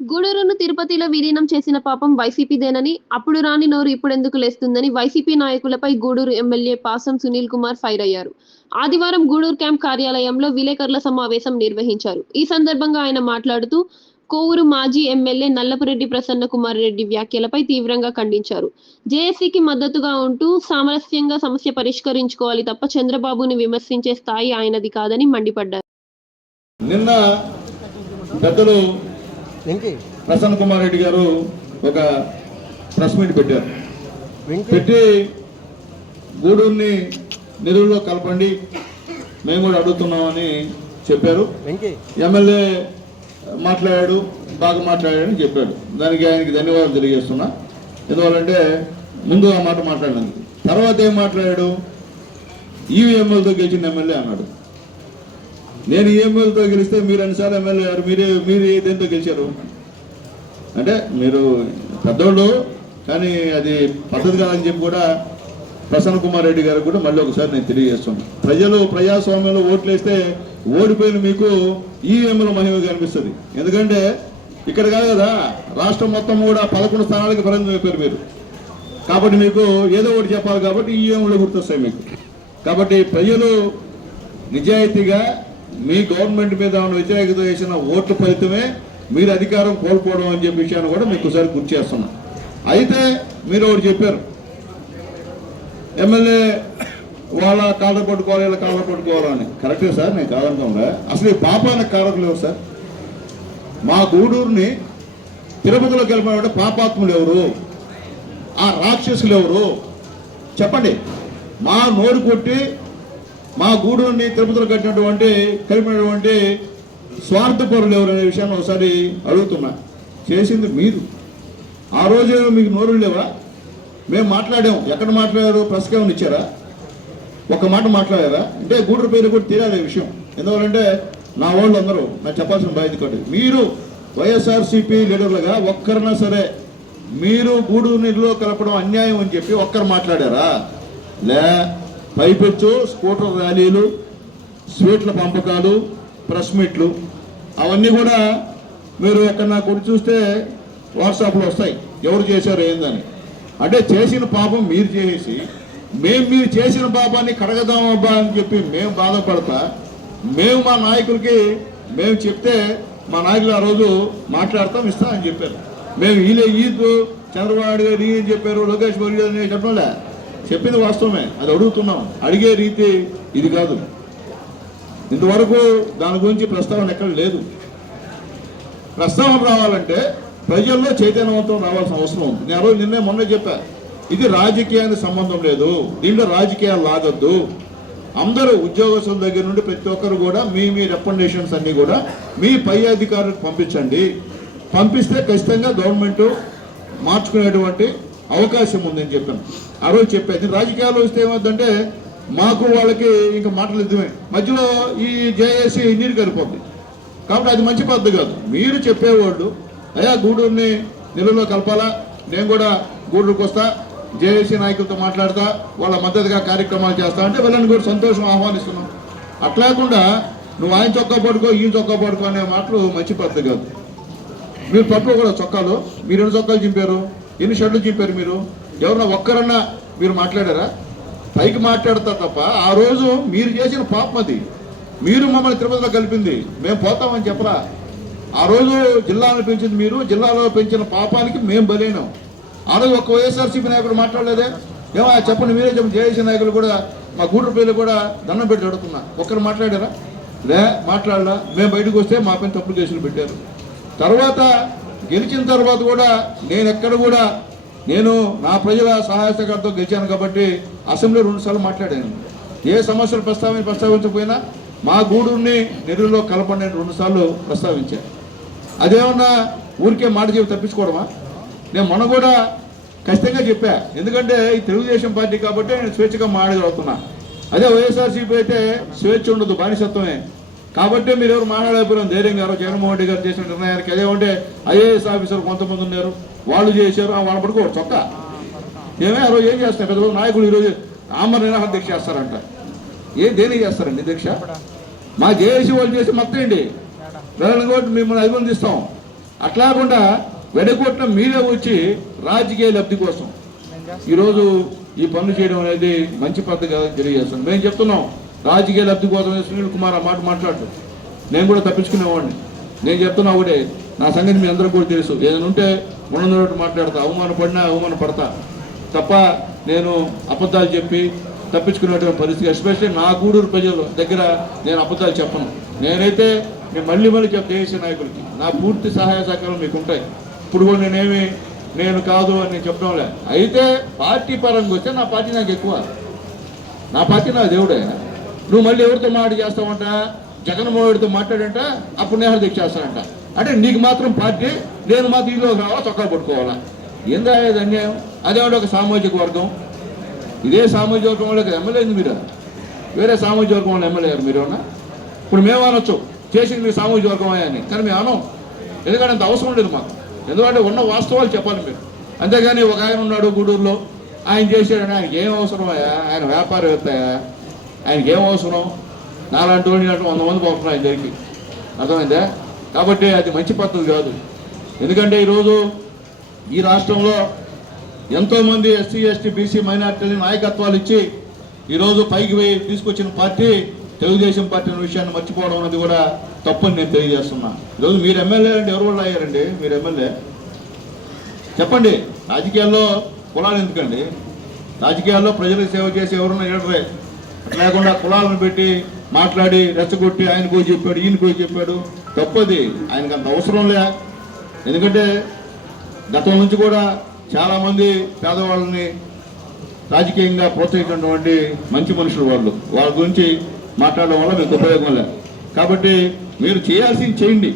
గూడూరును తిరుపతిలో విలీనం చేసిన పాపం వైసీపీదేనని అప్పుడు రాని నోరు ఇప్పుడెందుకు లేస్తుందని వైసీపీ నాయకులపై గూడూరు ఎమ్మెల్యే పాసం సునీల్ కుమార్ ఫైర్ అయ్యారు. ఆదివారం గూడూరు క్యాంప్ కార్యాలయంలో విలేకరుల సమావేశం నిర్వహించారు. ఈ సందర్భంగా ఆయన మాట్లాడుతూ కోవూరు మాజీ ఎమ్మెల్యే నల్లపురెడ్డి ప్రసన్న కుమార్ రెడ్డి వ్యాఖ్యలపై తీవ్రంగా ఖండించారు. జేఏసీకి మద్దతుగా ఉంటూ సామరస్యంగా సమస్య పరిష్కరించుకోవాలి తప్ప చంద్రబాబును విమర్శించే స్థాయి ఆయనది కాదని మండిపడ్డారు. నిన్న పెద్దలు ప్రసన్న కుమార్ రెడ్డి గారు ఒక ప్రెస్ మీట్ పెట్టారు. పెట్టి గూడూరుని నిధుల్లో కలపండి మేము కూడా అడుగుతున్నామని చెప్పారు. ఎమ్మెల్యే మాట్లాడాడు బాగా మాట్లాడాడని చెప్పాడు దానికి ఆయనకి ధన్యవాదాలు తెలియజేస్తున్నా. ఎందువల్లంటే ముందు ఆ మాట మాట్లాడినందుకు. తర్వాత ఏం మాట్లాడాడు? ఈవీఎంఎల్తో గెలిచిన ఎమ్మెల్యే అన్నాడు. నేను ఈఎంఎల్తో గెలిస్తే మీరు అన్నిసార్లు ఎమ్మెల్యే అయ్యారు? మీరే మీరు దేంతో గెలిచారు? అంటే మీరు పెద్దోళ్ళు కానీ అది పద్ధతి కాదని చెప్పి కూడా ప్రసన్న కుమార్ రెడ్డి గారికి కూడా మళ్ళీ ఒకసారి నేను తెలియజేస్తున్నాను ప్రజలు ప్రజాస్వామ్యంలో ఓట్లు వేస్తే ఓడిపోయిన మీకు ఈవీఎంల మహిమ కనిపిస్తుంది. ఎందుకంటే ఇక్కడ కాదు కదా రాష్ట్రం మొత్తం కూడా పదకొండు స్థానాలకి పరిమితం అయిపోయారు మీరు. కాబట్టి మీకు ఏదో ఒకటి చెప్పాలి కాబట్టి ఈవీఎంలు గుర్తొస్తాయి మీకు. కాబట్టి ప్రజలు నిజాయితీగా మీ గవర్నమెంట్ మీద ఆమె వ్యతిరేకత వేసిన ఓట్ల ఫలితమే మీరు అధికారం కోల్పోవడం అని చెప్పే విషయాన్ని కూడా మీకు ఒకసారి గుర్తు చేస్తున్నా. అయితే మీరు ఒకటి చెప్పారు. ఎమ్మెల్యే వాళ్ళ కాళ్ళ పట్టుకోవాలి ఇలా కాళ్ళ పట్టుకోవాలని. కరెక్టే సార్ నేను కాదనుకోండా అసలు ఈ పాపానికి కారకులు ఎవరు సార్? మా గూడూరుని తిరుపతిలో వెళ్ళిపోయిన పాపాత్ములు ఎవరు? ఆ రాక్షసులు ఎవరు? చెప్పండి. మా నోరు కొట్టి మా గూడూరుని తిరుపతిలో కట్టినటువంటి కలిపినటువంటి స్వార్థపరులు ఎవరు అనే విషయాన్ని ఒకసారి అడుగుతున్నా. చేసింది మీరు. ఆ రోజు మీకు నోరు లేవా? మేము మాట్లాడాం ఎక్కడ మాట్లాడారు? ప్రెస్కి ఏమైనా ఇచ్చారా? ఒక మాట మాట్లాడారా? అంటే గూడూరు పేరు కూడా తీరాలి విషయం. ఎందువల్లంటే నా వాళ్ళు అందరూ నాకు చెప్పాల్సిన బాధ్యత కాదు మీరు వైఎస్ఆర్సీపీ లీడర్లుగా ఒక్కరినా సరే మీరు గూడూరు నీటిలో కలపడం అన్యాయం అని చెప్పి ఒక్కరు మాట్లాడారా? లే పైపెచ్చు స్కూటర్ ర్యాలీలు స్వీట్ల పంపకాలు ప్రెస్ మీట్లు అవన్నీ కూడా మీరు ఎక్కడ నాకు చూస్తే వాట్సాప్లో వస్తాయి. ఎవరు చేశారు ఏందని. అంటే చేసిన పాపం మీరు చేసేసి మేము మీరు చేసిన పాపాన్ని కడగదామబ్బా అని చెప్పి మేము బాధపడతా మేము మా నాయకులకి మేము చెప్తే మా నాయకులు ఆ రోజు మాట్లాడతాం ఇస్తామని చెప్పారు. మేము ఈలే ఈద్ చంద్రబాబు గారు ఈ అని చెప్పారు లోకేష్ బాబు గారు చెప్పడంలే చెప్పింది వాస్తవమే. అది అడుగుతున్నాం. అడిగే రీతి ఇది కాదు. ఇంతవరకు దాని గురించి ప్రస్తావన ఎక్కడ లేదు. ప్రస్తావన రావాలంటే ప్రజల్లో చైతన్యవంతం రావాల్సిన అవసరం ఉంది. నేను ఆ రోజు నిన్నే మొన్న చెప్పా. ఇది రాజకీయానికి సంబంధం లేదు. దీంట్లో రాజకీయాలు లాగద్దు. అందరూ ఉద్యోగస్తుల దగ్గర నుండి ప్రతి ఒక్కరు కూడా మీ మీ రికమెండేషన్స్ అన్నీ కూడా మీ పై అధికారులకు పంపించండి. పంపిస్తే ఖచ్చితంగా గవర్నమెంట్ మార్చుకునేటువంటి అవకాశం ఉందని చెప్పాను. ఆ రోజు చెప్పేది రాజకీయాలు వస్తే ఏమవుతుందంటే మాకు వాళ్ళకి ఇంకా మాటలు ఇద్దమే మధ్యలో ఈ జేఏసీ నీరు కలిపోద్ది కాబట్టి అది మంచి పద్ధతి కాదు. మీరు చెప్పేవాళ్ళు అయ్యా గూడూరుని నిలువలో కలపాలా? నేను కూడా గూడూరుకు వస్తా. జేఏసీ నాయకులతో మాట్లాడతా. వాళ్ళ మద్దతుగా కార్యక్రమాలు చేస్తా. అంటే వీళ్ళని కూడా సంతోషం ఆహ్వానిస్తున్నాం. అట్లాకుండా నువ్వు ఆయన చొక్కా పడుకో ఈయన చొక్కా పడుకో అనే మాటలు మంచి పద్ధతి కాదు. మీరు పట్టులో కూడా చొక్కాలు మీరు ఎన్ని చొక్కాలు చింపారు? ఎన్ని షర్ట్లు చెప్పారు మీరు? ఎవరన్నా ఒక్కరన్నా మీరు మాట్లాడారా? పైకి మాట్లాడతారు తప్ప ఆ రోజు మీరు చేసిన పాపం అది. మీరు మమ్మల్ని తిరుపతిలో కలిపింది. మేము పోతామని చెప్పరా? ఆ రోజు జిల్లాను పెంచింది మీరు జిల్లాలో పెంచిన పాపానికి మేము బలైనాం ఆ రోజు ఒక్క వైఎస్ఆర్సీపీ నాయకుడు మాట్లాడలేదే? ఏమో చెప్పండి మీరే చెప్పండి. జేఏసీ నాయకులు కూడా మా గూడూరు పేర్లు కూడా దండం పెట్టి అడుగుతున్నా. ఒక్కరు మాట్లాడారా? లే మాట్లాడలా. మేము బయటకు వస్తే మా పైన తప్పుడు కేసులు పెట్టారు. తర్వాత గెలిచిన తర్వాత కూడా నేను ఎక్కడ కూడా నేను నా ప్రజల సహాయ సహకారంతో గెలిచాను కాబట్టి అసెంబ్లీ రెండుసార్లు మాట్లాడాను. ఏ సమస్యలు ప్రస్తావన ప్రస్తావించకపోయినా మా గూడూరుని నెల్లూరులో కలపండి రెండుసార్లు ప్రస్తావించాను అదేమన్నా ఊరికే మాట చెప్పి తప్పించుకోవడమా? నేను మొన్న కూడా ఖచ్చితంగా చెప్పా. ఎందుకంటే ఈ తెలుగుదేశం పార్టీ కాబట్టి నేను స్వేచ్ఛగా మాట్లాడగలుగుతున్నా అదే వైఎస్ఆర్సీపీ అయితే స్వేచ్ఛ ఉండదు బానిసత్వమే. కాబట్టి మీరు ఎవరు మాట్లాడలేకపోయినారు ధైర్యంగా గారు జగన్మోహన్ రెడ్డి గారు చేసిన నిర్ణయానికి అదే ఉంటే ఐఏఎస్ ఆఫీసర్ కొంతమంది ఉన్నారు. వాళ్ళు చేశారు ఆ వాళ్ళ పడుకో చొక్క. ఏమే ఆ రోజు ఏం చేస్తారు పెద్ద నాయకులు ఈరోజు ఆమర నిరాహార దీక్ష చేస్తారంట. ఏం దేనికి చేస్తారండి దీక్ష? మా జేఏసీ వాళ్ళు చేసి మొత్తం ఏంటి? కూడా మిమ్మల్ని అభినందిస్తాం. అట్లాకుండా వెడగొట్టిన మీరే వచ్చి రాజకీయ లబ్ధి కోసం ఈరోజు ఈ పనులు చేయడం అనేది మంచి పద్ధతి కాదని తెలియజేస్తాను మేము చెప్తున్నాం. రాజకీయ లబ్ధి కోసమే సునీల్ కుమార్ ఆ మాట మాట్లాడు నేను కూడా తప్పించుకునేవాడిని నేను చెప్తున్నా ఒకటే నా సంగతి మీ అందరూ కూడా తెలుసు. ఏదైనా ఉంటే ఉన్నదొకటి మాట్లాడతా. అవమానపడినా అవమానపడతా. తప్ప నేను అబద్ధాలు చెప్పి తప్పించుకునేటువంటి పరిస్థితి ఎస్పెషల్లీ నా గూడూరు ప్రజల దగ్గర నేను అబద్ధాలు చెప్పను. నేనైతే నేను మళ్ళీ మళ్ళీ చెప్తా దేశ నాయకులకి. నా పూర్తి సహాయ సహకారం మీకు ఉంటాయి. ఇప్పుడు కూడా నేనేమి నేను కాదు అని నేను చెప్పడంలే అయితే పార్టీ పరంగా వస్తే నా పార్టీ నాకు ఎక్కువ. నా పార్టీ నా దేవుడే. నువ్వు మళ్ళీ ఎవరితో మాట చేస్తావంట? జగన్మోహన్ రెడ్డితో మాట్లాడంట అప్పుడు నేను దీక్ష చేస్తానంట. అంటే నీకు మాత్రం పార్టీ నేను మాత్రం ఇల్లు కావాలా చొక్కా పట్టుకోవాలా? ఏందా ఇది అన్యాయం? అదేమంటే ఒక సామాజిక వర్గం. ఇదే సామాజిక వర్గం వాళ్ళకి ఎమ్మెల్యే మీరు? వేరే సామాజిక వర్గం వాళ్ళు ఎమ్మెల్యే మీరు ఉన్నా ఇప్పుడు మేము అనొచ్చు చేసింది మీ సామాజిక వర్గమే అని కానీ మేము అనం ఎందుకంటే అంత అవసరం లేదు మాకు. ఎందుకంటే ఉన్న వాస్తవాలు చెప్పాలి మీరు. అంతేగాని ఒక ఆయన ఉన్నాడు గూడూరులో ఆయన చేశాడని ఆయనకి ఏం అవసరమయ్యా? ఆయన వ్యాపారవేత్తయా? ఆయనకి ఏం అవసరం? నాలాంటి వాడిని అంటే వంద మంది పోతున్నారు ఆయన దగ్గరికి. అర్థమైందా? కాబట్టి అది మంచి పద్ధతి కాదు. ఎందుకంటే ఈరోజు ఈ రాష్ట్రంలో ఎంతోమంది ఎస్సీ ఎస్టీ బీసీ మైనార్టీలని నాయకత్వాలు ఇచ్చి ఈరోజు పైకి పోయి తీసుకొచ్చిన పార్టీ తెలుగుదేశం పార్టీ అనే విషయాన్ని మర్చిపోవడం అనేది కూడా తప్పని నేను తెలియజేస్తున్నా. ఈరోజు మీరు ఎమ్మెల్యే అంటే ఎవరు వాళ్ళు అయ్యారండి? మీరు ఎమ్మెల్యే? చెప్పండి. రాజకీయాల్లో కులాలు ఎందుకండి? రాజకీయాల్లో ప్రజలకు సేవ చేసి ఎవరున్నా ఏడరే లేకుండా కులాలను పెట్టి మాట్లాడి రెచ్చగొట్టి ఆయన పోయి చెప్పాడు ఈయన పోయి చెప్పాడు. తప్పది ఆయనకు అంత అవసరం లే. ఎందుకంటే గతం నుంచి కూడా చాలామంది పేదవాళ్ళని రాజకీయంగా ప్రోత్సహించినటువంటి మంచి మనుషులు వాళ్ళు. వాళ్ళ గురించి మాట్లాడడం వల్ల మీకు ఉపయోగం లేదు కాబట్టి మీరు చేయాల్సింది చేయండి.